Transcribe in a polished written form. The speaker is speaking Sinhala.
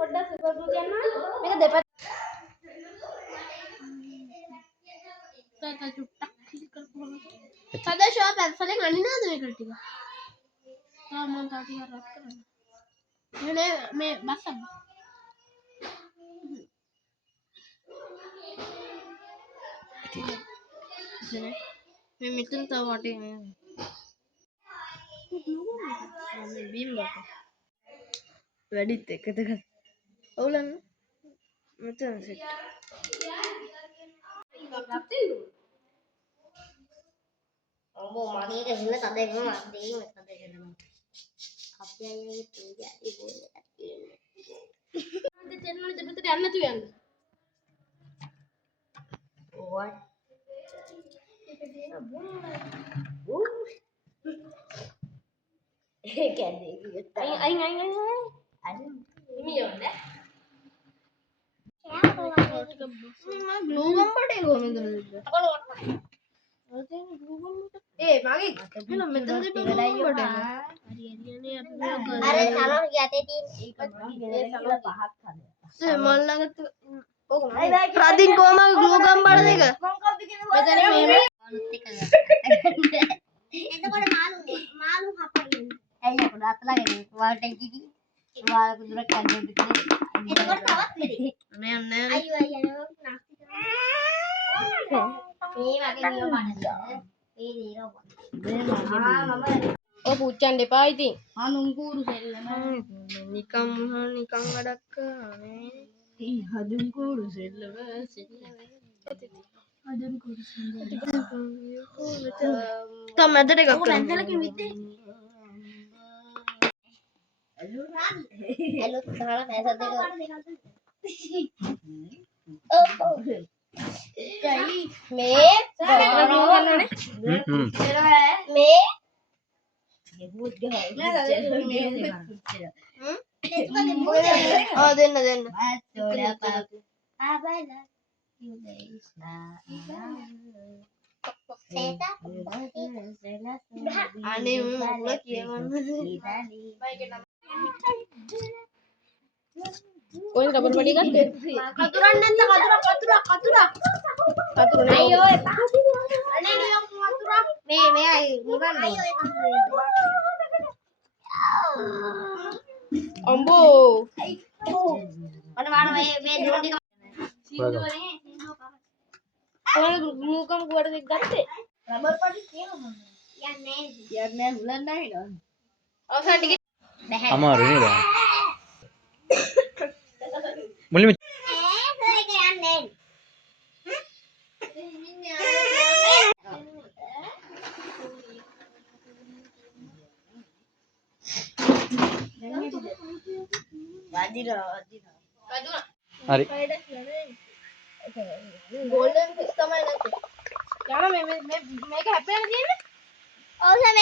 පොඩ්ඩක් සුපර් ග්ලූ තියන්න. මේක දෙපැත්ත තාතා චුට්ටක් කිල් කරපුවම. තාතා ෂෝ පැන්සලෙන් අනිනාද මේකට ටික. තා මම තාටි කරක් කරන්න. මේ බස්සම්. मैं मित्र तो वाटे में मैं बीम बाका रेडी टेक टेक ओलन मित्र सेट वो मानी के हिल तदे को मार दे में तदे के दम අපි අයියේ තුගේ ඇති බෝලේ ते चैनल දෙපැත්තට යන්න තු යන්න what කියන්නේ අයින් අර ඉමියොන්නේ ग्लू गम पड़े गो में ए मागे हेलो मैं तो से ग्लू गम पड़े अरे सालों जाते थी पहाड़ खा से मन लगा तो प्रादीन को मां ग्लू गम पड़ देगा मैं तेरे में එතකොට මාළු හපන්නේ ඇයි අපෝ අතලගෙන වාල්ට කිවි වාල් කුදුරක් කන්නේ එතකොට තවත් වෙරි मैं අයියෝ අයියෝ නාස්ති කරා මේ වගේ නියම පාඩම් මේ දේරෝ ओ पूछन දෙපා ඉතින් අනුංගුරු සෙල්ලම නිකම් වැඩක් කරන්නේ හදුන් කුරු සෙල්ලම හදුන් කුරු සෙල්ලම තම මැදට එකක් කරන්න පැන්සලකින් විද්දේ එලොත් සහලා පැසල් දෙක මේ මේ भूत गए हां देना थोड़ा पाप आबाला यू आने में पूरा किया कोई डबल बड़ी करते कतुरा नहीं अयो अने नियम कतुरा मैं आई निवान अंबो मनवान मैं जोड़ी कोई मुकम गुड़ देख गत्ते रबर पड़ी क्यों यार मैं हुलन नहीं ना और सा टिकट අමාරු නේද මුලින්ම හරි गोल्डन फिश තමයි නැත්තේ. යන මේක හැප්පෙන්න තියෙන්නේ. ඔව් සර්